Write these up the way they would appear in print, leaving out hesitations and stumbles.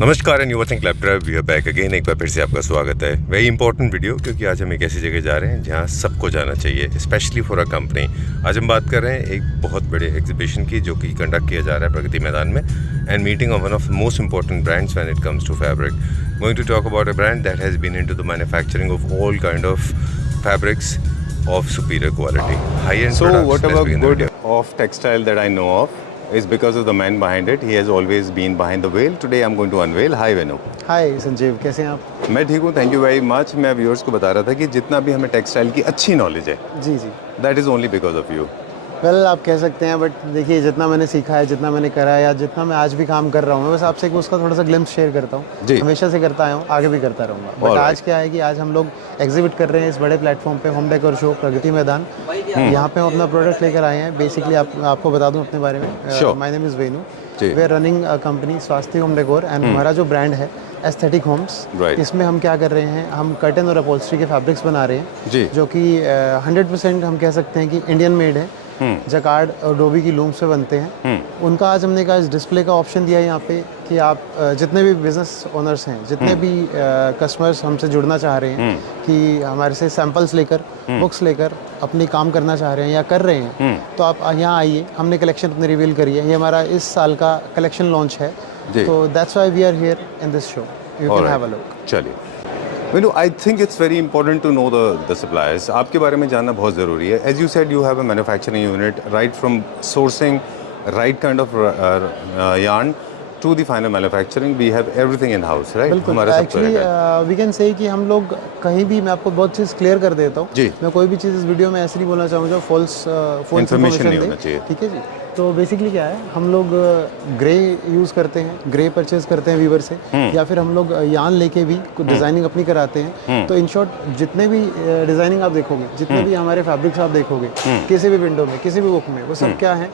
नमस्कार and you watching club drive, we are back again. एक बार फिर से आपका स्वागत है। वेरी इंपॉर्टेंट वीडियो, क्योंकि आज हम एक ऐसी जगह जा रहे हैं जहां सबको जाना चाहिए, स्पेशली फॉर अ कंपनी। आज हम बात कर रहे हैं एक बहुत बड़े एग्जीबिशन की, जो कि कंडक्ट किया जा रहा है प्रगति मैदान में, and meeting of one of most important brands when it comes to fabric. Going to talk about a brand that has been into the manufacturing of all kind of fabrics of superior quality, high-end So products. whatever Let's begin the good video. of textile that I know of is because of the man behind it. He has always been behind the veil. Today I'm going to unveil. Hi Venu. हाय संजीव, कैसे हैं आप? मैं ठीक हूँ, thank you very much. मैं viewers को बता रहा था कि जितना भी हमें टेक्सटाइल की अच्छी नॉलेज है, जी जी। That is only because of you. Well आप कह सकते हैं, बट देखिए जितना मैंने सीखा है, जितना मैंने करा है, या जितना मैं आज भी काम कर रहा हूँ, मैं बस आपसे उसका थोड़ा सा ग्लिम्स शेयर करता जी। हूँ। हमेशा से करता आया हूँ, आगे भी करता रहूँगा। बट आज क्या है कि आज हम लोग एग्जिबिट कर रहे हैं इस बड़े प्लेटफॉर्म पे, home decor show Pragati Maidan. यहाँ पे हम अपना प्रोडक्ट लेकर आए हैं। बेसिकली आपको बता दूँ अपने बारे में। My name is Venu. We are running a company Swasthya home decor, and हमारा जो ब्रांड है एस्थेटिक होम्स, इसमें हम क्या कर रहे हैं, हम कर्टन और अपहोल्स्ट्री के फैब्रिक्स बना रहे हैं जी, जो कि 100% हम कह सकते हैं कि इंडियन मेड है। जकार्ड और डोबी की लूम से बनते हैं। उनका आज हमने कहा इस डिस्प्ले का ऑप्शन दिया है यहाँ पे कि आप जितने भी बिजनेस ओनर्स हैं, जितने भी कस्टमर्स हमसे जुड़ना चाह रहे हैं, कि हमारे से सैंपल्स लेकर, बुक्स लेकर अपनी काम करना चाह रहे हैं या कर रहे हैं, तो आप यहाँ आइए। हमने कलेक्शन अपनी रिवील करी है। ये हमारा इस साल का कलेक्शन लॉन्च है, तो that's why we are here in this show. You can have a look. चलिए Venu, I think it's very important to know the suppliers. आपके बारे में जानना बहुत ज़रूरी है। As you said, you have a manufacturing unit, right from sourcing right kind of yarn to the final manufacturing. We have everything in house, right? बिल्कुल। Actually we can say कि हम लोग कहीं भी, मैं आपको बहुत चीज़ क्लियर कर देता हूँ जी। मैं कोई भी चीज़ इस वीडियो में ऐसे नहीं बोलना चाहूँगा जो फॉल्स इन्फॉर्मेशन नहीं होना चाहिए, ठीक है जी। तो बेसिकली क्या है, हम लोग ग्रे यूज़ करते हैं, ग्रे परचेज करते हैं वीवर से, या फिर हम लोग यान लेके भी कुछ डिज़ाइनिंग अपनी कराते हैं। तो इन शॉर्ट जितने भी डिज़ाइनिंग आप देखोगे, जितने भी हमारे फैब्रिक्स आप देखोगे किसी भी विंडो में, किसी भी बुक में, वो सब क्या है,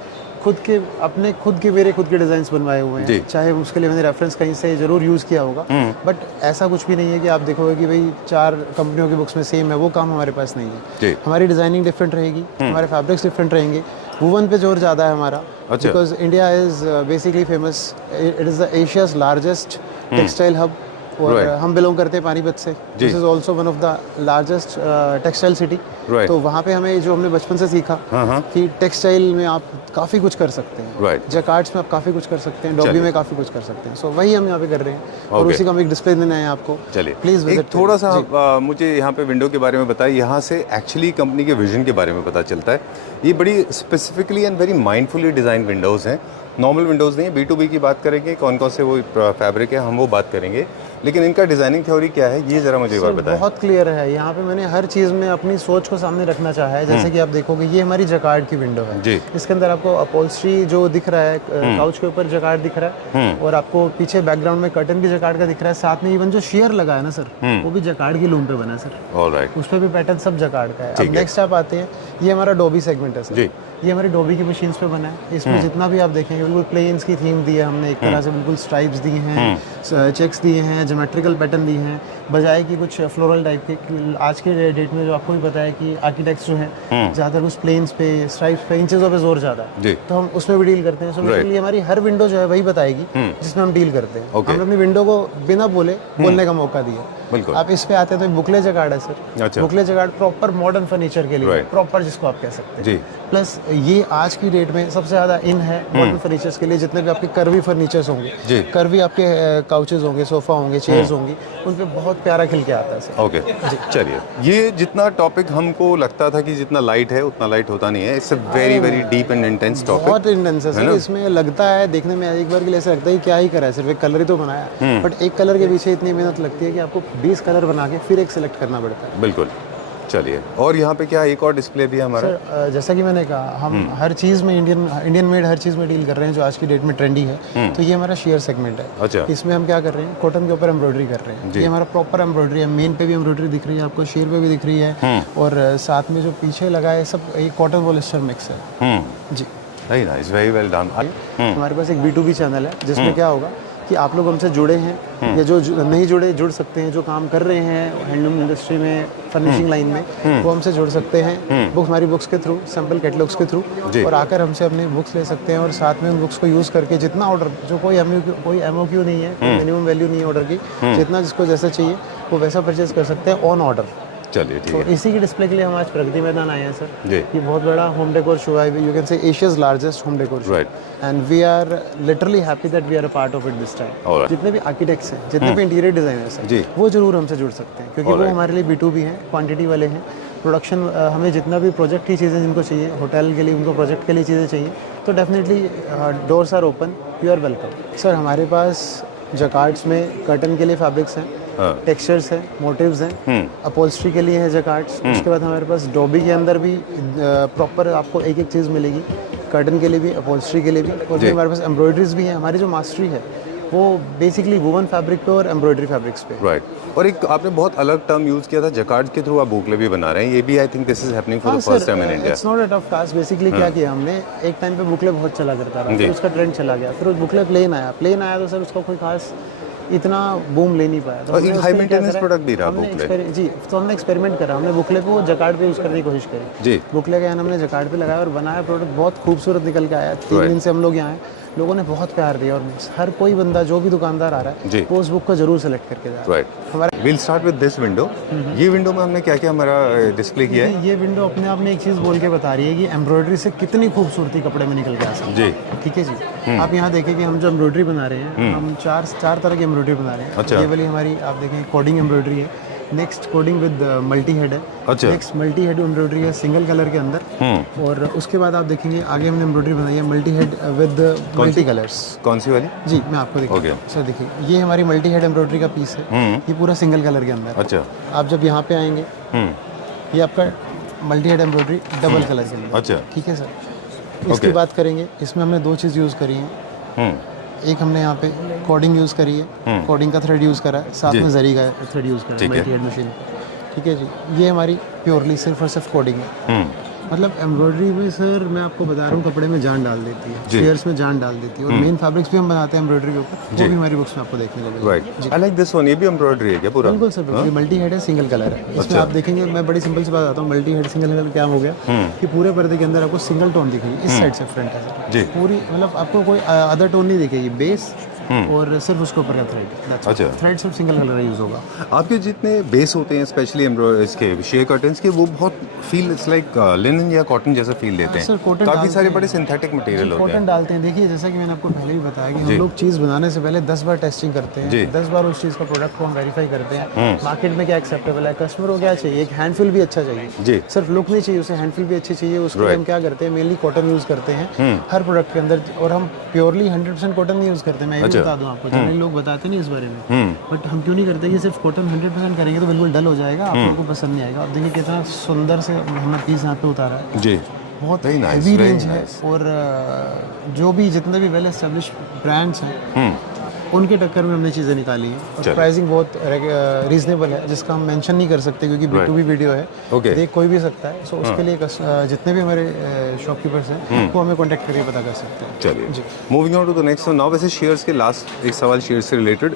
मेरे खुद के डिज़ाइंस बनवाए हुए हैं। चाहे उसके लिए मैंने रेफरेंस कहीं से ज़रूर यूज़ किया होगा, बट ऐसा कुछ भी नहीं है कि आप देखोगे कि भाई 4 कंपनियों की बुक्स में सेम है। वो काम हमारे पास नहीं है। हमारी डिज़ाइनिंग डिफरेंट रहेगी, हमारे फैब्रिक्स डिफरेंट रहेंगे। वुवन पे जोर ज़्यादा है हमारा, because India is basically famous. It is the Asia's largest textile hub, और हम बिलोंग करते हैं पानीपत से। This is also one of the largest textile city. तो वहाँ पे हमें जो हमने बचपन से सीखा कि टेक्सटाइल में आप काफ़ी कुछ कर सकते हैं, जकार्ड्स में आप काफ़ी कुछ कर सकते हैं, डॉबी में काफ़ी कुछ कर सकते हैं। सो वही हम यहाँ पे कर रहे हैं, और उसी का हम एक डिस्प्ले देना है आपको। चलिए प्लीज़ विजिट। थोड़ा सा मुझे यहाँ पे विंडो के बारे में बताइए। यहाँ से एक्चुअली कंपनी के विजन के बारे में पता चलता है। ये बड़ी specifically and very mindfully design Windows हैं, नॉर्मल विंडोज़ नहीं है। B2B की बात करेंगे, कौन कौन से वो फैब्रिक है, हम वो बात करेंगे, लेकिन इनका डिज़ाइनिंग थ्योरी क्या है, ये ज़रा मुझे एक बार बताएं। बहुत क्लियर है। यहाँ पे मैंने हर चीज़ में अपनी सोच को सामने रखना चाहा है। जैसे कि आप देखोगे, ये हमारी जकार्ड की विंडो है जी। इसके अंदर आपको अपहोल्स्ट्री जो दिख रहा है, काउच के ऊपर जकार्ड दिख रहा है, और आपको पीछे बैकग्राउंड में कर्टन भी जकार्ड का दिख रहा है। साथ में इवन जो शेयर लगा है ना सर, वो भी जकार्ड की लूम पे बना है सर। ऑलराइट, उस पर भी पैटर्न सब जकार्ड का है। अब नेक्स्ट आप आते हैं, ये हमारा डोबी सेगमेंट है सर। ये हमारी डोबी की मशीन्स पे बना है। इसमें जितना भी आप देखेंगे, बिल्कुल प्लेन्स की थीम दी है हमने, एक तरह से बिल्कुल स्ट्राइप्स दिए हैं, चेक्स दिए हैं, ज्योमेट्रिकल पैटर्न दिए हैं, बजाय कि कुछ फ्लोरल टाइप के। आज के डेट में जो आपको भी पता है कि आर्किटेक्ट्स जो हैं, ज़्यादातर उस प्लेन्स पे, स्ट्राइप्स पे, इन चीज़ों पे जोर ज़्यादा है, तो हम उसमें भी डील करते हैं। सो बेसिकली हमारी हर विंडो जो है वही बताएगी जिसमें हम डील करते हैं। हमने अपनी विंडो को बिना बोलने का मौका दिया। आप इस पे आते हैं तो बुकले जकार्ड है sir. Boucle jacquard proper modern furniture के लिए, प्रॉपर जिसको आप कह सकते हैं। प्लस ये आज की डेट में सबसे ज़्यादा इन है मॉडर्न फर्नीचर्स के लिए। जितने भी आपके कर्वी फर्नीचर्स होंगे, कर्वी आपके काउचेज होंगे, सोफा होंगे, चेयर्स होंगी, उन पे बहुत प्यारा खिल के आता है सर। ओके, चलिए, ये जितना टॉपिक हमको लगता था कि जितना लाइट है उतना लाइट होता नहीं है। It's a very very deep and intense topic. बहुत इंटेंस है सर। इसमें लगता है, देखने में एक बार के लिए ऐसा लगता है कि क्या ही करा है, सिर्फ एक कलर ही तो बनाया, बट एक कलर के पीछे इतनी मेहनत लगती है कि आपको 20 कलर बना के फिर एक सेलेक्ट करना पड़ता है। बिल्कुल। चलिए, और यहाँ पे क्या एक और डिस्प्ले भी है हमारा सर। जैसा कि मैंने कहा, हम हर चीज़ में इंडियन मेड हर चीज़ में डील कर रहे हैं जो आज की डेट में ट्रेंडी है। तो ये हमारा शेयर सेगमेंट है। अच्छा। इसमें हम क्या कर रहे हैं, कॉटन के ऊपर एम्ब्रॉयडरी कर रहे हैं। ये हमारा प्रॉपर एम्ब्रॉयडरी है। मेन पे भी एम्ब्रॉयडरी दिख रही है आपको, शेयर पे भी दिख रही है, और साथ में जो पीछे लगा है सब एक कॉटन पॉलिस्टर मिक्स है जी। Very nice, very well done. हमारे पास एक B2B चैनल है, जिसमें क्या होगा कि आप लोग हमसे जुड़े हैं या जो नहीं जुड़े जुड़ सकते हैं, जो काम कर रहे हैं हैंडलूम इंडस्ट्री में, फर्निशिंग लाइन में, वो हमसे जुड़ सकते हैं बुक्स, हमारी बुक्स के थ्रू, सैम्पल कैटलॉग्स के थ्रू, और आकर हमसे अपनी बुक्स ले सकते हैं और साथ में उन बुक्स को यूज़ करके जितना ऑर्डर, जो कोई MOQ नहीं है, मिनिमम वैल्यू नहीं है ऑर्डर की, जितना जिसको जैसा चाहिए वो वैसा परचेज कर सकते हैं ऑन ऑर्डर। चलिए ठीक तो है। इसी की डिस्प्ले के लिए हम आज प्रगति मैदान आए हैं सर। जी। ये बहुत बड़ा होम डेकोर शो है, you can say Asia's largest home decor show, and we are literally happy that we are a part of it this time. जितने भी आर्किटेक्ट्स हैं, जितने भी इंटीरियर डिजाइनर्स हैं, वो जरूर हमसे जुड़ सकते हैं, क्योंकि वो हमारे लिए B2B हैं, क्वांटिटी वाले हैं। प्रोडक्शन हमें जितना भी प्रोजेक्ट की चीज़ें जिनको चाहिए, होटल के लिए उनको प्रोजेक्ट के लिए चीज़ें चाहिए, तो definitely doors are open, you are welcome. Sir हमारे पास जकार्ड्स में कर्टन के लिए फैब्रिक्स हैं, टेक्सचर्स हैं, मोटिव्स हैं, अपॉल्स्ट्री के लिए है जकार्ड्स। उसके बाद हमारे पास डॉबी के अंदर भी प्रॉपर आपको एक एक चीज़ मिलेगी, कर्टन के लिए भी, अपॉल्स्ट्री के लिए भी, और फिर हमारे पास एम्ब्रॉयडरीज भी हैं। हमारी जो मास्टरी है वो बेसिकली वुवन फैब्रिक पे और एम्ब्रॉयडरी फैब्रिक्स पे। राइट। और एक आपने बहुत अलग टर्म यूज़ किया था, जकार्ड के थ्रू आप बुकले भी बना रहे हैं, ये भी I think this is happening for the first time in India. It's not a tough task. Basically क्या किया हमने, एक टाइम पे बुकले बहुत चला करता रहा, फिर उसका ट्रेंड चला गया, फिर बुकले प्लेन आया तो सर उसका कोई खास इतना बूम ले नहीं पाया। तो और एक हाई मेंटेनेंस प्रोडक्ट भी रहा बुकले। जी, तो हमने एक्सपेरिमेंट करा, हमने बुकले को जकार्ड पे यूज़ करने की कोशिश करी। जी, बुकले का हमने जकार्ड पे लगाया और बनाया, प्रोडक्ट बहुत खूबसूरत निकल के आया। 3 दिन से हम लोग यहाँ हैं, लोगों ने बहुत प्यार दिया, और हर कोई बंदा, जो भी दुकानदार आ रहा है, वो उस बुक को जरूर सेलेक्ट करके जा रहा है। हमारा will start with this window. ये विंडो में हमने क्या क्या हमारा डिस्प्ले किया है? ये विंडो अपने आप में एक चीज़ बोल के बता रही है कि एम्ब्रॉयडरी से कितनी खूबसूरती कपड़े में निकल के आ सकती है। जी, ठीक है जी। आप यहाँ देखें कि हम जो एम्ब्रॉयडरी बना रहे हैं, हम चार तरह की एम्ब्रॉयडरी बना रहे हैं। अच्छा। ये वाली हमारी आप देखें कोडिंग एम्ब्रॉयडरी है, next coding with multi head है, अच्छा। नेक्स्ट मल्टी हेड एम्ब्रॉयडरी है सिंगल कलर के अंदर, और उसके बाद आप देखेंगे आगे हमने एम्ब्रॉयडरी बनाई है multi head with multi colours. कौन सी वाली? जी, मैं आपको दिखाऊंगा। सर देखिए, ये हमारी मल्टी हेड एम्ब्रॉयडरी का पीस है, ये पूरा सिंगल कलर के अंदर। अच्छा। आप जब यहाँ पे आएंगे, ये आपका multi head embroidery double colour के अंदर। अच्छा, ठीक है सर। इसकी बात करेंगे, इसमें हमने 2 चीज़ यूज़ करी हैं। एक हमने यहाँ पे कोडिंग यूज़ करी है, कोडिंग का थ्रेड यूज़ करा है, साथ में जरी का थ्रेड यूज़ करा है मल्टी हेड मशीन। ठीक है जी, ये हमारी प्योरली सिर्फ और सिर्फ कोडिंग है। मतलब एम्ब्रॉयडरी में सर मैं आपको बता रहा हूँ, कपड़े में जान डाल देती है, चेयर्स में जान डाल देती है, और मेन फैब्रिक्स भी हम बनाते हैं एम्ब्रॉयडरी के ऊपर, वो भी हमारी बुक्स में आपको देखने को मिलेगा। Right, I like this one. ये भी एम्ब्रॉयडरी है क्या पूरा? बिल्कुल सर, बिल्कुल। मल्टी हेड है, सिंगल कलर है। इसमें आप देखेंगे, मैं बड़ी सिंपल सी बात आता हूँ, मल्टी हेड सिंगल कलर क्या हो गया कि पूरे पर्दे के अंदर आपको सिंगल टोन दिखेगी, इस साइड से फ्रंट है पूरी, मतलब आपको कोई अदर टोन नहीं दिखेगी, बेस और सिर्फ उसके ऊपर का थ्रेड। अच्छा, थ्रेड सिर्फ सिंगल कलर यूज होगा। आपके जितने बेस होते हैं स्पेशली इसके शेयर कर्टन्स के, वो बहुत फील इट्स लाइक लिनन या कॉटन जैसा फील देते हैं। कॉटन काफी सारे बड़े सिंथेटिक मटेरियल होते हैं। कॉटन डालते हैं। देखिए, जैसा कि मैंने आपको पहले भी बताया कि हम लोग चीज़ बनाने से पहले 10 बार टेस्टिंग करते हैं, 10 बार उस चीज़ का प्रोडक्ट को हम वेरीफाई करते हैं, मार्केट में क्या एक्सेप्टेबल है, कस्टमर को क्या चाहिए, एक हैंडफिल भी अच्छा चाहिए, सिर्फ लुक नहीं चाहिए, उसे हैंडफिल भी अच्छी चाहिए। उसके लिए हम क्या करते हैं, मेनली कॉटन यूज़ करते हैं हर प्रोडक्ट के अंदर, और हम प्योरली 100% कॉटन नहीं यूज़ करते। मैं ये बता दूँ आपको, लोग बताते नहीं इस बारे में, बट हम क्यों नहीं करते कि सिर्फ कॉटन 100% करेंगे तो बिल्कुल डल हो जाएगा, आप लोगों को पसंद नहीं आएगा। आप देखिए कितना सुंदर से हमने पीस यहाँ पे उतारा है जी, बहुत हेवी रेंज है, और जो भी जितने भी वेल एस्टेब्लिश ब्रांड्स हैं उनके टक्कर में हमने चीज़ें निकाली हैं, और प्राइसिंग बहुत रीजनेबल है, जिसका हम मेंशन नहीं कर सकते क्योंकि B2B वीडियो है, देख कोई भी सकता है। सो उसके लिए जितने भी हमारे शॉपकीपर्स हैं वो हमें कॉन्टैक्ट करके पता कर सकते हैं। चलिए, moving on to the next. Now वैसे शेयर्स के लास्ट एक सवाल, शेयर्स से रिलेटेड,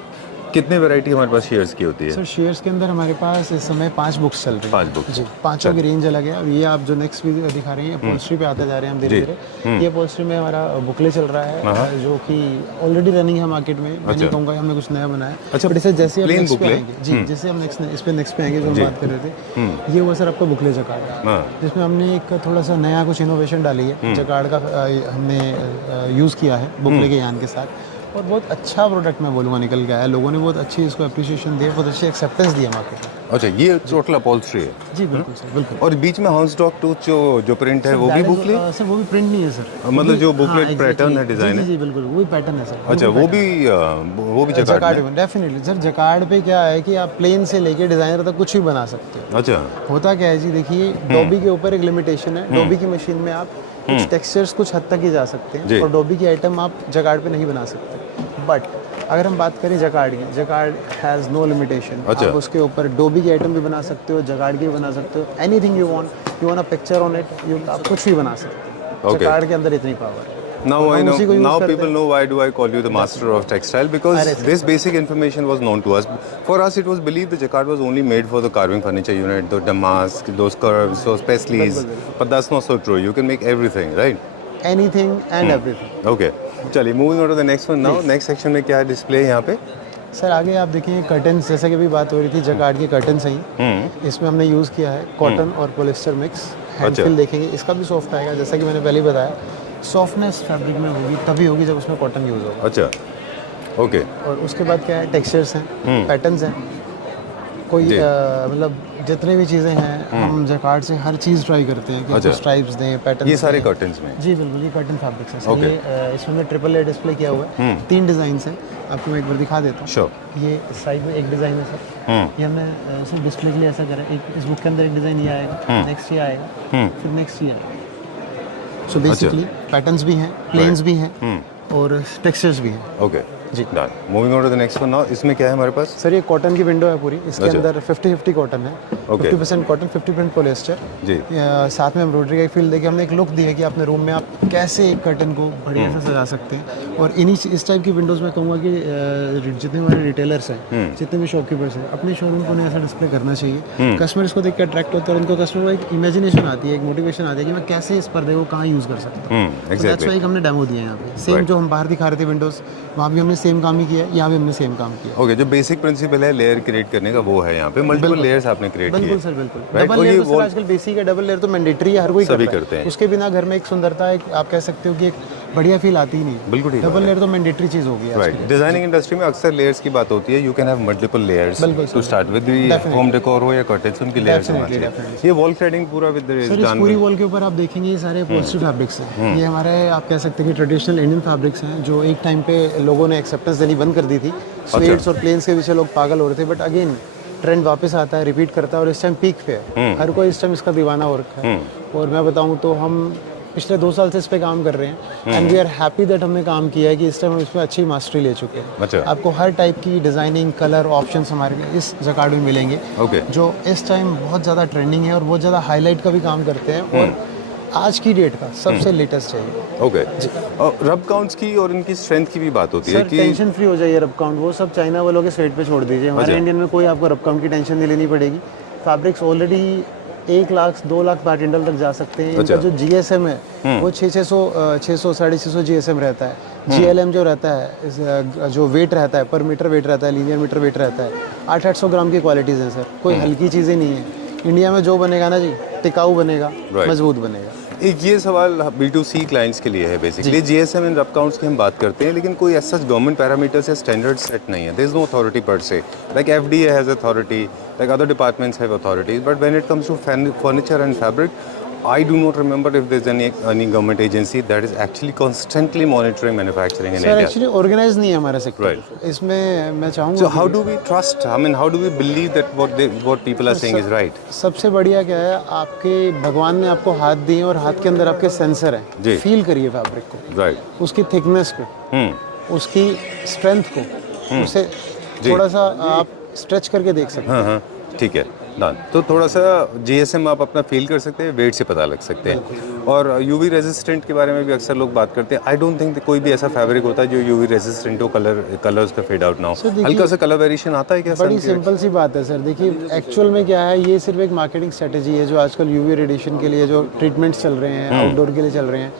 कितने वैरायटी हमारे पास शेयर्स की होती है? सर शेयर्स के अंदर हमारे पास इस समय 5 बुक्स चल रही हैं। 5 बुक्स जी, 5 की रेंज अलग है। और ये आप जो नेक्स्ट वीडियो दिखा रही हैं, अपॉल्स्ट्री पे आते जा रहे हैं हम धीरे धीरे। ये अपॉल्स्ट्री में हमारा बुकले चल रहा है, जो कि ऑलरेडी रनिंग है मार्केट में। मैं नहीं कहूँगा हमने कुछ नया बनाया। अच्छा, बट इसे जैसे हम नेक्स्ट पे आएंगे जी, जैसे हम नेक्स्ट पे आएंगे, जो हम बात कर रहे थे, ये वो सर आपका बुकले जकार्ड है, जिसमें हमने एक थोड़ा सा नया कुछ इनोवेशन डाली है, जकार्ड का हमने यूज़ किया है बुकले के यान के साथ, और बहुत अच्छा प्रोडक्ट मैं बोलूँगा निकल के आया। लोगों ने बहुत अच्छी इसको अप्रिशिएशन दिया, बहुत अच्छी एक्सेप्टेंस दिया मार्केट में। अच्छा, ये टोटल अपॉल्स्ट्री है? जी बिल्कुल सर, बिल्कुल। और बीच में हाउस डॉग टूथ जो प्रिंट है वो भी बुकले? सर वो भी प्रिंट नहीं है सर, मतलब जो बुकलेट पैटर्न है, डिजाइन है? जी बिल्कुल, वो भी पैटर्न है सर। अच्छा, वो भी जकार्ड में? डेफिनेटली सर, जकार्ड पे क्या है कि आप प्लेन से लेके डिजाइनर तक कुछ भी बना सकते हो। अच्छा, होता क्या है जी, देखिए डॉबी के ऊपर एक लिमिटेशन है, डॉबी की मशीन में आप कुछ टेक्सचर्स कुछ हद तक ही जा सकते हैं, और डॉबी की आइटम आप जकार्ड पे नहीं बना सकते। बट अगर हम बात करें जकार्ड की, जकार्ड हैज़ नो लिमिटेशन। आप उसके ऊपर डोबी की आइटम भी बना सकते हो, जकार्ड की भी बना सकते हो, anything you want a picture on it, आप कुछ भी बना सकते हो। जकार्ड के अंदर इतनी पावर है। Now I हम know. उसी को use Now करते people हैं। know why do I call you the master of textile, because अरे this basic information was known to us. For us, it was believed the jacquard was only made for the carving furniture unit, the damask, those curves, those paisleys. But that's not so true. You can make everything, right? Anything and everything. Okay. चलिए moving on to the next one now. Next section में क्या है display यहाँ पे? Sir आगे आप देखिए curtains, जैसे कि अभी बात हो रही थी जकार्ड के कर्टन्स हैं, इसमें हमने यूज़ किया है कॉटन और पॉलिस्टर मिक्स। हैंड फील देखेंगे इसका भी सॉफ्ट आएगा, जैसा कि मैंने पहले ही बताया, सॉफ्टनेस फैब्रिक में होगी तभी होगी जब उसमें कॉटन यूज़ होगा। अच्छा, ओके। और उसके बाद क्या है, टेक्सचर्स हैं, पैटर्न्स हैं, कोई मतलब जितनी भी चीज़ें हैं हम जकार्ड से हर चीज़ ट्राई करते हैं कि अच्छा। स्ट्राइप्स दें, पैटर्न। ये सारे कर्टन्स में? जी बिल्कुल, ये कर्टन फैब्रिक्स हैं। Okay. ये इसमें मैं ट्रिपल लेयर डिस्प्ले किया हुआ है, 3 डिज़ाइंस हैं, आपको मैं एक बार दिखा देता हूँ। Sure. ये साइड में एक डिज़ाइन है सर, ये हमने सिर्फ डिस्प्ले के लिए ऐसा करा है। एक इस बुक के अंदर एक डिज़ाइन ये आएगा, नेक्स्ट ये आएगा, फिर नेक्स्ट ये आएगा। सो बेसिकली पैटर्न्स भी हैं, प्लेन्स भी हैं और टेक्सचर्स भी हैं। ओके जी, done. Moving on to the next one now. इसमें क्या है हमारे पास? सर ये कॉटन की विंडो है पूरी, इसके अच्छा। अंदर 50-50 कॉटन है, Okay. 50% कॉटन 50% पॉलिएस्टर जी। साथ में एम्ब्रॉयडरी का एक फील देके हमने एक लुक दी है कि अपने रूम में आप कैसे एक कर्टन को बढ़िया से सजा सकते हैं। और इस टाइप की विंडोज़ में कहूँगा कि जितने हमारे रिटेलर्स हैं, जितने भी शॉपकीपर्स हैं, अपने शोरूम को उन्हें ऐसा डिस्प्ले करना चाहिए। कस्टमर इसको देख के अट्रैक्ट होता है और उनको कस्टमर को एक इमेजिनेशन आती है, एक मोटिवेशन आती है कि मैं कैसे इस पर्दे को कहाँ यूज़ कर सकता हूँ। तो दैट्स वाई हमने डेमो दिया है यहाँ पे। सेम जो हम बाहर दिखा रहे थे विंडोज़, वहाँ भी हमने सेम काम ही किया है, यहाँ भी हमने सेम काम किया। ओके, जो बेसिक प्रिंसिपल है लेयर क्रिएट करने का वो है यहाँ पे, मल्टीपल लेयर्स आपने क्रिएट किए। बिल्कुल सर, बिल्कुल। Right? डबल और ये लेयर तो सर wall- आजकल बेसिक है, डबल लेयर तो मैंडेटरी है, हर कोई सभी करता है। करते हैं। उसके बिना घर में एक सुंदरता, एक आप कह सकते हो कि एक बढ़िया फील आती ही नहीं। बिल्कुल ठीक डबल लेयर तो मैंडेटरी चीज़ हो गई है राइट। डिजाइनिंग इंडस्ट्री में अक्सर लेयर्स की बात होती है। You can have multiple layers बिल्कुल to start with home decor हो या कर्टेन्स, उनकी लेयर्स होना Definitely, चाहिए। ये वॉल क्लैडिंग पूरा विद सर इस पूरी वॉल के ऊपर आप देखेंगे ये सारे अपॉल्स्ट्री फैब्रिक्स हैं। ये हमारे आप कह सकते हैं कि ट्रेडिशनल इंडियन फैब्रिक्स हैं, जो एक टाइम पे लोगों ने एक्सेप्टेंस देनी बंद कर दी थी। स्वेट्स और प्लेन्स के पीछे लोग पागल हो रहे थे, बट अगेन ट्रेंड वापस आता है, रिपीट करता है और इस टाइम पीक पे है। हर कोई इस टाइम इसका दीवाना हो रखा है। और मैं बताऊं तो हम पिछले 2 साल से इस पे काम कर रहे हैं and we are happy that हमने काम किया है कि इस टाइम हम इसमें अच्छी मास्टरी ले चुके हैं। अच्छा। आपको हर टाइप की डिज़ाइनिंग, कलर ऑप्शंस हमारे इस जकार्ड में मिलेंगे, ओके। जो इस टाइम बहुत ज़्यादा ट्रेंडिंग है और बहुत ज़्यादा हाईलाइट का भी काम करते हैं और आज की डेट का सबसे लेटेस्ट चाहिए। ओके। रब काउंट्स की और इनकी स्ट्रेंथ की भी बात होती है सर कि टेंशन फ्री हो जाइए, रब काउंट वो सब चाइना वालों के स्वेट पे छोड़ दीजिए। हमारे इंडियन में कोई आपको रब काउंट की टेंशन नहीं लेनी पड़ेगी। Fabrics already 1 lakh 2 lakh pattern तक जा सकते हैं। इनका जो GSM है वो 600 650 GSM रहता है। GLM जो रहता है, जो वेट रहता है पर मीटर वेट रहता है, लीनियर मीटर वेट रहता है, 800 ग्राम की क्वालिटीज़ हैं सर, कोई हल्की चीज़ें नहीं है। इंडिया में जो बनेगा ना जी, टिकाऊ बनेगा, मजबूत बनेगा। एक ये सवाल B2C क्लाइंट्स के लिए है basically. GSM and rub counts की हम बात करते हैं, लेकिन कोई ऐसा गवर्नमेंट पैरामीटर्स या स्टैंडर्ड सेट नहीं है। There is no authority per se, like FDA has authority, like other departments have authorities, but when it comes to furniture and fabric, I do not remember if there's any government agency that is actually constantly monitoring manufacturing in sir India. Actually organise नहीं है हमारा sector. Right. इसमें मैं चाहूँगा So how do we trust? I mean, how do we believe that what people are saying is right? सबसे बढ़िया क्या है, आपके भगवान ने आपको हाथ दिए और हाथ के अंदर आपके सेंसर जी। हैं। फील करिए फैब्रिक को, Right. उसकी थिकनेस को, उसकी स्ट्रेंथ को, उसे थोड़ा सा आप स्ट्रेच करके देख सकते हैं। हाँ, ठीक है, डन। तो थोड़ा सा GSM आप अपना फील कर सकते हैं, वेट से पता लग सकते हैं। और UV रेजिस्टेंट के बारे में भी अक्सर लोग बात करते हैं। आई डोंट थिंक कोई भी ऐसा फैब्रिक होता है जो UV रेजिस्टेंट हो, कलर्स का फेड आउट ना हो। हल्का सा कलर वेरिएशन आता है क्या? बड़ी सिंपल सी बात है सर, देखिए एक्चुअल में क्या है, ये सिर्फ एक मार्केटिंग स्ट्रेटेजी है जो आजकल UV रेडिएशन के लिए जो ट्रीटमेंट्स चल रहे हैं, आउटडोर के लिए चल रहे हैं,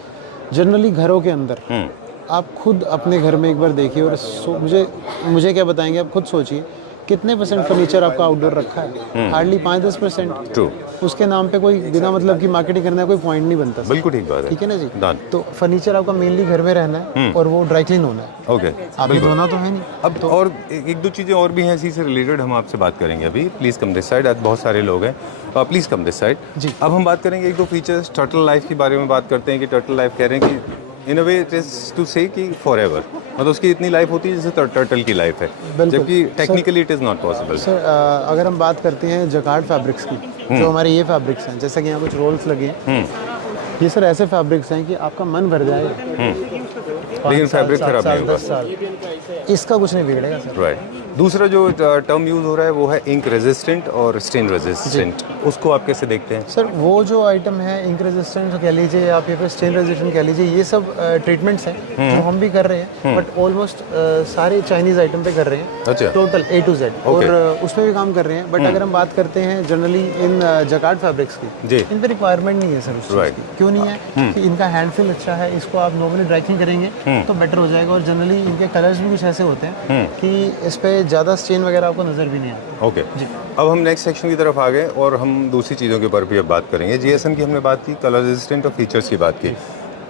जनरली घरों के अंदर आप खुद अपने घर में एक बार देखिए और मुझे क्या बताएंगे, आप खुद सोचिए कितने % फर्नीचर आपका आउटडोर रखा है? हार्डली 5-10%। ट्रू। उसके नाम पे कोई बिना मतलब की मार्केटिंग करने का कोई पॉइंट नहीं बनता। बिल्कुल ठीक बात है। ठीक है ना जी, डन। तो फर्नीचर आपका मेनली घर में रहना है और वो ड्राई क्लीन होना है। ओके, अभी धोना तो है नहीं। अब तो और एक दो चीज़ें और भी हैं इसी से रिलेटेड, हम आपसे बात करेंगे अभी। प्लीज़ कम दिस साइड, आज बहुत सारे लोग हैं, प्लीज़ कम दिस साइड जी। अब हम बात करेंगे 1-2 फीचर्स टर्टल लाइफ के बारे में बात करते हैं कि टर्टल लाइफ कह रहे हैं कि इन अ वे इट इज टू से कि फॉर एवर, मतलब उसकी इतनी लाइफ होती है जैसे टर्टल की लाइफ है, जबकि technically it is not possible. Sir अगर हम बात करते हैं जकार्ड फैब्रिक्स की, जो हमारे ये फैब्रिक्स हैं, जैसा कि यहाँ कुछ रोल्स लगे हैं, ये सर ऐसे फैब्रिक्स हैं कि आपका मन भर जाएगा। लेकिन फैब्रिक खराब नहीं होगा। 10 साल इसका कुछ नहीं बिगड़ेगा सर। राइट। दूसरा जो टर्म यूज़ हो रहा है वो है इंक रेजिस्टेंट और स्टेन रेजिस्टेंट, उसको आप कैसे देखते हैं? सर वो जो आइटम है इंक रेजिस्टेंट कह लीजिए आप या फिर स्टेन रेजिस्टेंट कह लीजिए, ये सब ट्रीटमेंट्स हैं जो हम भी कर रहे हैं, बट ऑलमोस्ट सारे चाइनीज़ आइटम पे कर रहे हैं। अच्छा। टोटल A to Z और उसमें भी काम कर रहे हैं। बट अगर हम बात करते हैं जनरली इन जकार्ड फैब्रिक्स की, जी। इन पर रिक्वायरमेंट नहीं है सर उस चीज़ की। क्यों नहीं है कि इनका हैंड फील अच्छा है, इसको आप नॉर्मली ड्राइकिंग करेंगे तो बेटर हो जाएगा। और जनरली इनके कलर्स भी कुछ ऐसे होते हैं कि इस पर ज़्यादा स्टेन वगैरह आपको नज़र भी नहीं आता। ओके। अब हम नेक्स्ट सेक्शन की तरफ आ गए और हम दूसरी चीज़ों के ऊपर भी अब बात करेंगे। GSM की हमने बात की, कलर रेजिस्टेंट और फीचर्स की बात की।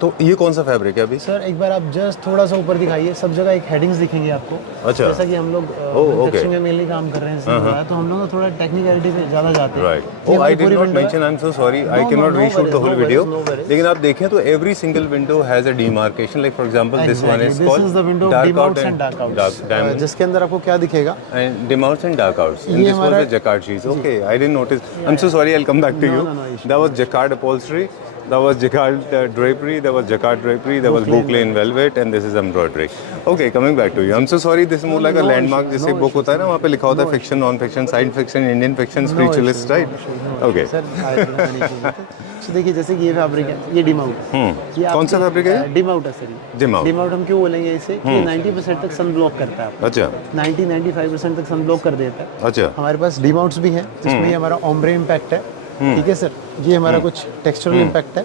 तो ये कौन सा फैब्रिक है अभी? सर एक बार आप जस्ट थोड़ा सा ऊपर दिखाइए, सब जगह एक हेडिंग्स दिखेंगी आपको। अच्छा। जैसा कि हम लोग मैन्युफैक्चरिंग में मेनली काम कर रहे हैं तो हम लोग थोड़ा टेक्निकलिटी पे ज़्यादा जाते हैं। Right. Oh, I did not mention, I am so sorry, I can not reshoot the whole video. लेकिन आप देखें तो every single window has a demarcation, like for example this one is called dark out and dark diamond, जिसके अंदर आपको क्या दिखेगा and dim outs and dark outs. And this was the jacquard sheets. Okay, I didn't notice. I'm so sorry. I'll come back to you. That was jacquard upholstery. That was jacquard drapery. That was jacquard drapery. That was boucle in velvet, and this is embroidery. Okay, coming back to you. I'm so sorry. This is more like a landmark. जैसे एक book होता है ना, वहाँ पे लिखा होता है fiction, non-fiction, science fiction, Indian fiction, spiritualist, right? Okay. Sir देखिए जैसे कि ये फैब्रिक है, ये डिम आउट है। कौन सा फैब्रिक है? डिम आउट है sir. Dim out. Dim out हम क्यों बोलेंगे इसे कि 90% तक सन ब्लॉक करता है आपको। अच्छा। 90-95% तक सन ब्लॉक कर देता है। अच्छा। हमारे पास डिम आउट्स भी हैं जिसमें ये हमारा ओम्ब्रे इम्पैक्ट है। ठीक है सर, ये हमारा कुछ टेक्सचरल इम्पैक्ट है।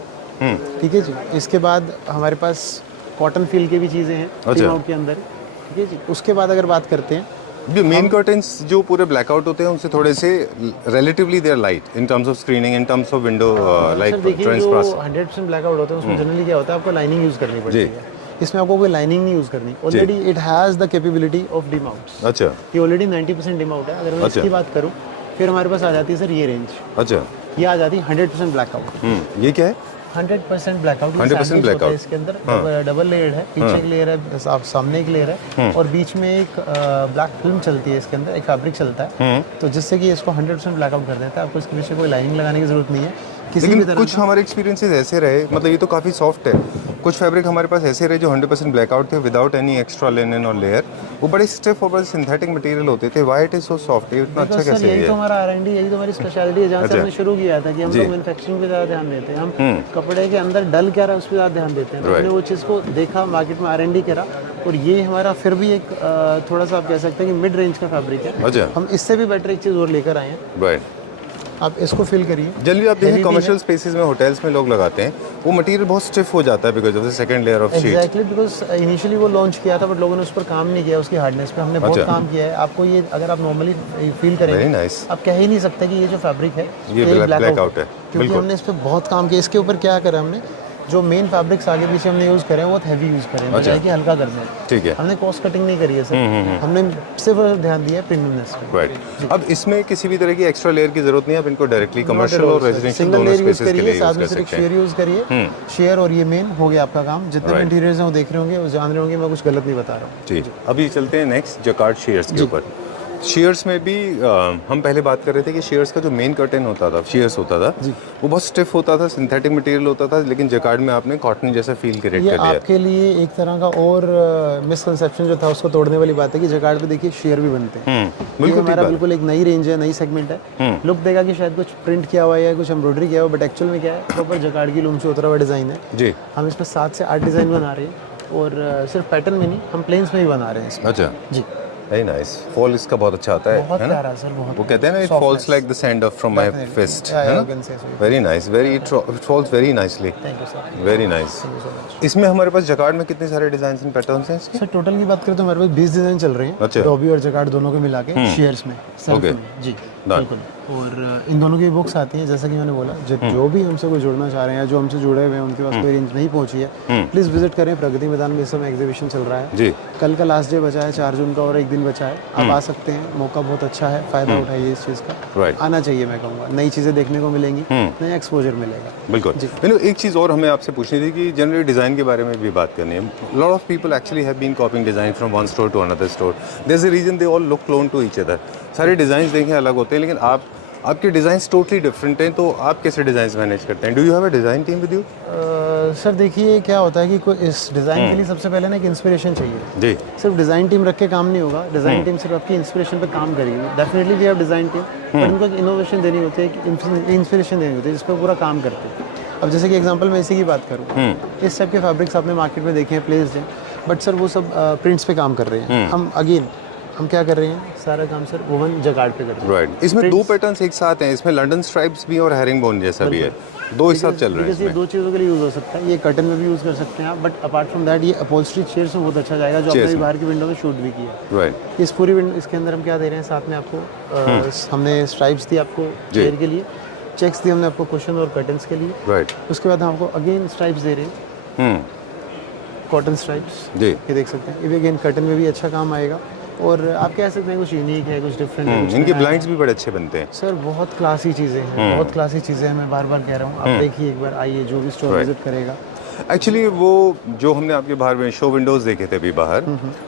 ठीक है जी। इसके बाद हमारे पास कॉटन फील की भी चीज़ें हैं डिम आउट के अंदर। ठीक है जी। उसके बाद अगर बात करते हैं जो मेन कर्टेंस जो पूरे ब्लैकआउट होते हैं उनसे थोड़े से relatively they are light in terms of screening, in terms of window like transparent. 100% blackout होते हैं उसमें जनरली क्या होता है, आपको लाइनिंग यूज़ करनी पड़ती है। इसमें आपको कोई लाइनिंग नहीं यूज़ करनी, already it has the capability of dim outs. अच्छा। ये ऑलरेडी 90% डिम आउट है। अगर मैं इसकी बात करूँ फिर हमारे पास आ जाती है सर ये रेंज। अच्छा। ये आ जाती है 100% ब्लैकआउट। ये क्या है? 100% ब्लैकआउट। 100% ब्लैकआउट। इसके अंदर डबल लेयर है, पीछे एक लेयर है, सामने एक लेयर है और बीच में एक ब्लैक फिल्म चलती है। इसके अंदर एक फैब्रिक चलता है तो जिससे कि इसको 100% ब्लैकआउट कर देता है। आपको इसके पीछे कोई लाइनिंग लगाने की जरूरत नहीं है किसी भी तरह। कुछ हमारे एक्सपीरियंसेस ऐसे रहे, मतलब ये तो काफ़ी सॉफ्ट है, कुछ फैब्रिक हमारे पास ऐसे रहे जो 100% ब्लैकआउट थे विदाउट एनी एक्स्ट्रा लिनन और लेयर। वो बड़े स्टिफ और बड़े सिंथेटिक मटेरियल होते थे। Why it is so soft? ये इतना अच्छा कैसे है? यही तो हमारा R&D, यही तो हमारी स्पेशलिटी है जहाँ से हमने शुरू किया था कि हम लोग मैन्युफैक्चरिंग पे ज़्यादा ध्यान देते हैं। हम कपड़े के अंदर डल क्या रहा है उस पर ज़्यादा ध्यान देते हैं। तो हमने वो चीज़ को देखा, मार्केट में R&D करा और ये हमारा फिर भी एक थोड़ा सा आप कह सकते हैं कि मिड रेंज का फैब्रिक है। हम इससे भी बेटर एक चीज़ और लेकर आए हैं। आप इसको फिल करिए। जनरली आप देखें कमर्शियल स्पेसेस में, होटल्स में लोग लगाते हैं, वो मटेरियल बहुत स्टिफ हो जाता है because of the second layer of sheet. Exactly, because initially वो लॉन्च किया था बट लोगों ने उस पर काम नहीं किया, उसकी हार्डनेस पे हमने बहुत काम किया है। आपको ये अगर आप नॉर्मली फील करेंगे आप कह ही नहीं सकते कि ये जो फैब्रिक है ये ब्लैकआउट है, क्योंकि हमने इस पर बहुत काम किया। इसके ऊपर क्या करा हमने, जो मेन फैब्रिक्स आगे पीछे हमने यूज़ करे हैं वो हैवी यूज़ करें हैं, बजाय कि हल्का करना है। ठीक है। हमने कॉस्ट कटिंग नहीं करी है सर, हमने सिर्फ ध्यान दिया है प्रीमियमनेस पे। राइट। अब इसमें किसी भी तरह की एक्स्ट्रा लेयर की जरूरत नहीं है, आप इनको डायरेक्टली कमर्शियल और रेजिडेंशियल दोनों स्पेसेस के लिए साथ में सिर्फ शेयर यूज़ करिए। शेयर और ये मेन हो गया आपका काम। जितने इंटीरियर्स हैं वो देख रहे होंगे, वो जान रहे होंगे, मैं कुछ गलत नहीं बता रहा हूँ। जी। अभी चलते हैं नेक्स्ट जकार्ड शेयर्स के ऊपर। शेयर्स में भी हम पहले बात कर रहे थे कि शेयर्स का जो मेन कर्टेन होता था, शेयर्स होता था, वो बहुत स्टिफ होता था, सिंथेटिक मटेरियल होता था, लेकिन जकार्ड में आपने कॉटन जैसा फील क्रिएट कर दिया। आपके लिए एक तरह का और मिसकंसेप्शन जो था उसको तोड़ने वाली बात है कि जकार्ड पे देखिए शेयर भी बनते हैं। ये हमारा बिल्कुल एक नई रेंज है, नई सेगमेंट है। लुक देगा कि शायद कुछ प्रिंट किया हुआ है या कुछ एम्ब्रॉयडरी किया हुआ, बट एक्चुअल में क्या है, प्रॉपर जकार्ड की लूम से उतरा हुआ डिज़ाइन है। जी। हम इसमें 7 से 8 डिज़ाइन बना रहे हैं और सिर्फ पैटर्न में नहीं, हम प्लेन्स में भी बना रहे हैं इसमें। अच्छा जी। Very nice. फॉल इसका बहुत अच्छा आता है, बहुत है ना? प्यारा सर, बहुत। वो कहते हैं ना, it falls like the sand of from my fist, है ना? Very nice, very it falls very nicely. Thank you sir, very nice. इसमें हमारे पास जकार्ड में कितने सारे डिजाइन्स एंड पैटर्न्स हैं इसके? सर टोटल की बात करें तो हमारे पास 20 डिज़ाइन चल रहे हैं। अच्छा। डॉबी और जकार्ड दोनों को मिला के शेयर्स में, सेल्फ में। जी बिल्कुल। और इन दोनों की बुक्स आती हैं, जैसा कि मैंने बोला, जो भी हमसे कोई जुड़ना चाह रहे हैं, जो हमसे जुड़े हुए हैं, उनके पास कोई रेंज नहीं पहुंची है, प्लीज़ विजिट करें। प्रगति मैदान में इस समय एग्जीबिशन चल रहा है जी। कल का लास्ट डे बचा है 4 जून का और एक दिन बचा है। आप आ सकते हैं, मौका बहुत अच्छा है, फ़ायदा उठाइए इस चीज़ का। आना चाहिए, मैं कहूँगा। नई चीज़ें देखने को मिलेंगी, नया एक्सपोजर मिलेगा। बिल्कुल। मैंने एक चीज़ और हमें आपसे पूछनी थी कि जनरली डिज़ाइन के बारे में भी बात करनी है। Lot of people actually have been copying design from one store to another store. There is a reason they all look clone to each other. सारे डिज़ाइन देखें अलग होते हैं, लेकिन आप आपके डिज़ाइंस टोटली डिफरेंट हैं, तो आप कैसे डिज़ाइंस मैनेज करते हैं? Do you have a design team with you? Sir देखिए क्या होता है कि कोई इस डिज़ाइन के लिए सबसे पहले ना एक इंस्पिरेशन चाहिए जी। सिर्फ डिज़ाइन टीम रख के काम नहीं होगा, डिज़ाइन टीम सिर्फ आपकी इंस्पिरेशन पे काम करेगी। Definitely we have design team, पर उनको एक इनोवेशन देनी होती है, एक इंस्पिरेशन देनी होती है जिस पर पूरा काम करते हैं। अब जैसे कि एग्जांपल मैं इसी की बात करूँ, इस टाइप के फैब्रिक्स आपने मार्केट में देखे हैं, प्लेस्ड हैं, बट सर वो सब प्रिंट्स पे काम कर रहे हैं। हम क्या कर रहे हैं, सारा काम सर वुवन जगार्ड पे कर रहे हैं। राइट। इसमें दो पैटर्न्स एक साथ हैं, इसमें लंदन स्ट्राइप्स भी और हेरिंग बोन जैसा भी है, दो एक साथ चल रहे हैं ये इसमें। दो चीज़ों के लिए यूज़ हो सकता है, ये कर्टन में भी यूज़ कर सकते हैं आप, बट अपार्ट फ्रॉम दैट ये अपहोल्स्ट्री चेयर्स में बहुत अच्छा जाएगा, जो आपने बाहर की विंडो में शूट भी किया है। राइट। इस पूरी विंडो, इसके अंदर हम क्या दे रहे हैं साथ में आपको, हमने स्ट्राइप्स दी आपको चेयर के लिए, चेक्स दी हमने आपको कुशन और कर्टन्स के लिए। राइट। उसके बाद हम आपको अगेन स्ट्राइप्स दे रहे हैं, कॉटन स्ट्राइप्स, जी। ये देख सकते हैं, ये भी अगेन कर्टन में भी अच्छा काम आएगा। और आप कह सकते हैं कुछ यूनिक है, कुछ डिफरेंट है, कुछ इनके नया है। ब्लाइंड्स भी बड़े अच्छे बनते हैं सर बहुत क्लासी चीज़ें हैं, बहुत क्लासी चीज़ें हैं, मैं बार बार कह रहा हूँ, आप देखिए एक बार आइए, जो भी स्टोर विजिट करेगा। एक्चुअली वो जो हमने आपके बाहर में शो विंडोज देखे थे अभी बाहर,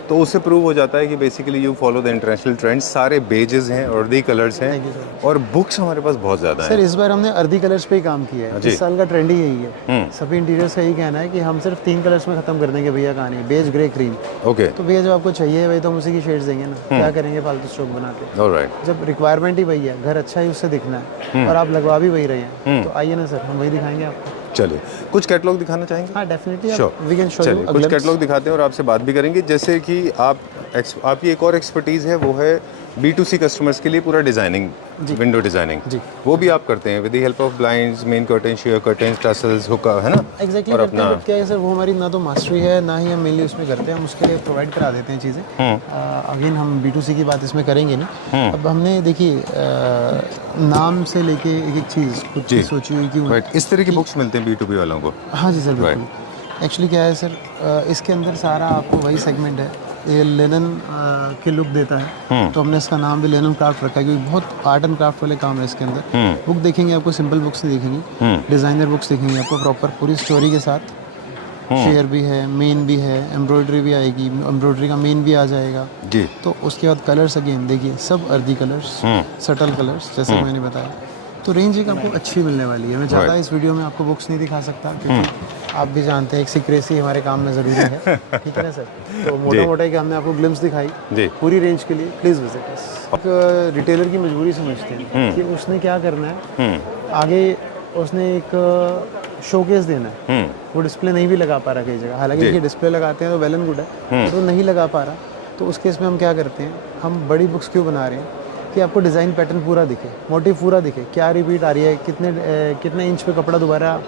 तो उससे प्रूव हो जाता है कि basically you follow the international trends, सारे बेजेस हैं, अर्दी कलर्स हैं, और बुक्स हमारे पास बहुत ज़्यादा सर हैं। इस बार हमने अर्दी कलर्स पे ही काम किया है, इस साल का ट्रेंड ही यही है। सभी इंटीरियर्स का यही कहना है कि हम सिर्फ 3 कलर्स में खत्म कर देंगे भैया कहानी, बेज, ग्रे, क्रीम। ओके। तो भैया जब आपको चाहिए भाई तो हम उसी की शेड्स देंगे ना, क्या करेंगे फालतू स्टॉक बना के। ऑलराइट। जब रिक्वायरमेंट ही वही है, घर अच्छा ही उससे दिखना है, और आप लगवा भी वही रहे हैं, तो आइए ना सर, हम वही दिखाएंगे आपको। चलिए, कुछ कैटलॉग दिखाना चाहेंगे? हाँ definitely, Sure. We can show चलिए, कुछ कैटलॉग दिखाते हैं और आपसे बात भी करेंगे। जैसे कि आपकी एक और एक्सपर्टीज़ है, वो है B2C कस्टमर्स के लिए पूरा डिज़ाइनिंग, विंडो डिज़ाइनिंग, वो भी आप करते हैं with the help of blinds, main curtain, share curtains, tassels, हुक्का, है ना? एग्जैक्टली करते हैं, बट क्या है सर, वो हमारी ना तो मास्टरी है, ना ही हम मेनली उसमें करते हैं, हम उसके लिए प्रोवाइड करा देते हैं चीज़ें। अगेन हम B2C की बात इसमें करेंगे नहीं। अब हमने देखिए नाम से लेके एक एक चीज़ कुछ सोची हुई क्यों। राइट। इस तरह की बुक्स मिलते हैं B2B वालों को? हाँ जी सर, बिल्कुल। एक्चुअली क्या है सर, इसके अंदर सारा आपको वही सेगमेंट है, ये लेनन के लुक देता है, तो हमने इसका नाम भी लेनन क्राफ्ट रखा है, क्योंकि बहुत आर्ट एंड क्राफ्ट वाले काम है इसके अंदर। बुक देखेंगे आपको, सिंपल बुक्स नहीं दिखेंगी, डिज़ाइनर बुक्स दिखेंगी आपको प्रॉपर पूरी स्टोरी के साथ। शेयर भी है, मेन भी है, एम्ब्रॉयडरी भी आएगी, एम्ब्रॉयडरी का मेन भी आ जाएगा जी। तो उसके बाद कलर्स अगेन देखिए, सब अर्दी कलर्स, सटल कलर्स, जैसे कि मैंने बताया। तो रेंज एक आपको अच्छी मिलने वाली है। मैं ज़्यादा इस वीडियो में आपको बुक्स नहीं दिखा सकता, क्योंकि आप भी जानते हैं एक सीक्रेसी हमारे काम में ज़रूरी है, ठीक है ना सर? तो मोटा मोटा कि हमने आपको ग्लिम्स दिखाई पूरी रेंज के लिए, प्लीज़ विजिट अस। एक रिटेलर की मजबूरी समझते हैं कि उसने क्या करना है, आगे उसने एक शोकेस देना है, वो डिस्प्ले नहीं भी लगा पा रहा कई जगह, हालांकि ये डिस्प्ले लगाते हैं तो वेल एंड गुड है, तो नहीं लगा पा रहा, तो उस केस में हम क्या करते हैं, हम बड़ी बुक्स क्यों बना रहे हैं कि आपको डिज़ाइन पैटर्न पूरा दिखे, मोटिव पूरा दिखे, क्या रिपीट आ रही है, कितने इंच पे कपड़ा दोबारा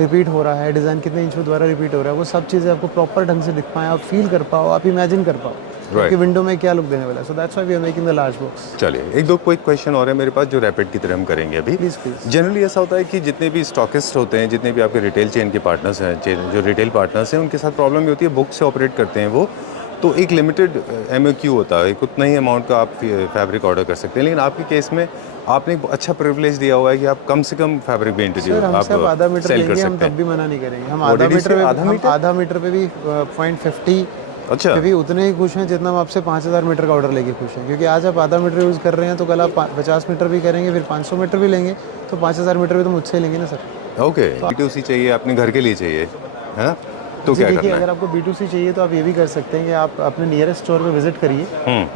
रिपीट हो रहा है, डिज़ाइन कितने इंच पे दोबारा रिपीट हो रहा है, वो सब चीज़ें आपको प्रॉपर ढंग से दिख पाएँ, आप फील कर पाओ, आप इमेजिन कर पाओ कि विंडो में क्या लुक देने वाला है। So that's why we are making the large box. चलिए, एक दो क्विक क्वेश्चन और है मेरे पास, जो रैपिड की तरह हम करेंगे अभी। Please please. जनरली ऐसा होता है कि जितने भी स्टॉकिस्ट होते हैं, जितने भी आपके रिटेल चेन के पार्टनर्स हैं, जो रिटेल पार्टनर्स हैं, उनके साथ प्रॉब्लम ये होती है, बुक से ऑपरेट करते हैं वो, तो एक लिमिटेड MOQ होता है, उतना ही अमाउंट का आप फैब्रिक ऑर्डर कर सकते हैं। लेकिन आपके केस में आपने एक अच्छा प्रिविलेज दिया हुआ है कि आप कम से कम फैब्रिक भी इंट्रोड्यूस आप आधा मीटर लेंगे, हम तब भी मना नहीं करेंगे। हम आधा मीटर पे भी 0.50, अच्छा, क्योंकि उतने ही खुश हैं जितना हम आपसे 5000 मीटर का ऑर्डर लेके खुश हैं, क्योंकि आज आप आधा मीटर यूज़ कर रहे हैं, तो कल आप 50 मीटर भी करेंगे, फिर 500 मीटर भी लेंगे, तो 5000 मीटर भी तो मुझसे लेंगे ना सर। ओके। B2C चाहिए, अपने घर के लिए चाहिए, है ना? तो क्या करना है? अगर आपको B2C चाहिए तो आप ये भी कर सकते हैं कि आप अपने नियरेस्ट स्टोर पे विजिट करिए,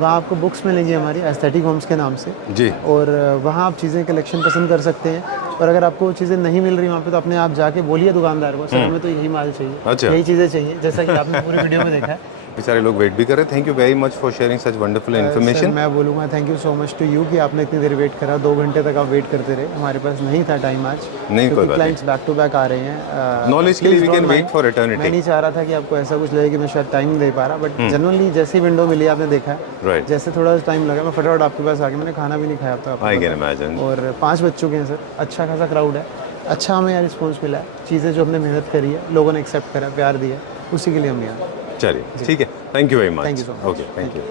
वहाँ आपको बुक्स मिलेंगी हमारी एस्थेटिक होम्स के नाम से जी, और वहाँ आप चीज़ें कलेक्शन पसंद कर सकते हैं। और अगर आपको चीज़ें नहीं मिल रही वहाँ पे, तो अपने आप जाके बोलिए दुकानदार को, सर हमें तो यही माल चाहिए, अच्छा, यही चीज़ें चाहिए, जैसा कि आपने पूरी वीडियो में देखा है। बेचारे लोग वेट भी कर रहे हैं। Thank you very much for sharing such wonderful information. मैं बोलूँगा thank you so much to you कि आपने इतनी देर वेट करा, 2 घंटे तक आप वेट करते रहे, हमारे पास नहीं था टाइम आज, नहीं, कोई बात क्लाइंट्स बैक टू बैक आ रहे हैं। नॉलेज के लिए we can wait for eternity. मैं नहीं चाह रहा था कि आपको ऐसा कुछ लगे कि मैं शायद टाइम नहीं दे पा रहा, बट जनरली जैसी विंडो मिली आपने देखा है, राइट, जैसे थोड़ा टाइम लगा, मैं फटाफट आपके पास आ गया, मैंने खाना भी नहीं खाया अब तक, आई कैन इमेजिन। और 5 बज चुके हैं सर, अच्छा खासा क्राउड है, अच्छा हमें यहाँ रिस्पॉन्स मिला है, चीज़ें जो हमने मेहनत करी है, लोगों ने एक्सेप्ट करा, प्यार दिया, उसी के लिए हम यहाँ। चलिए, ठीक है, thank you very much. Thank you so much. Okay, thank you.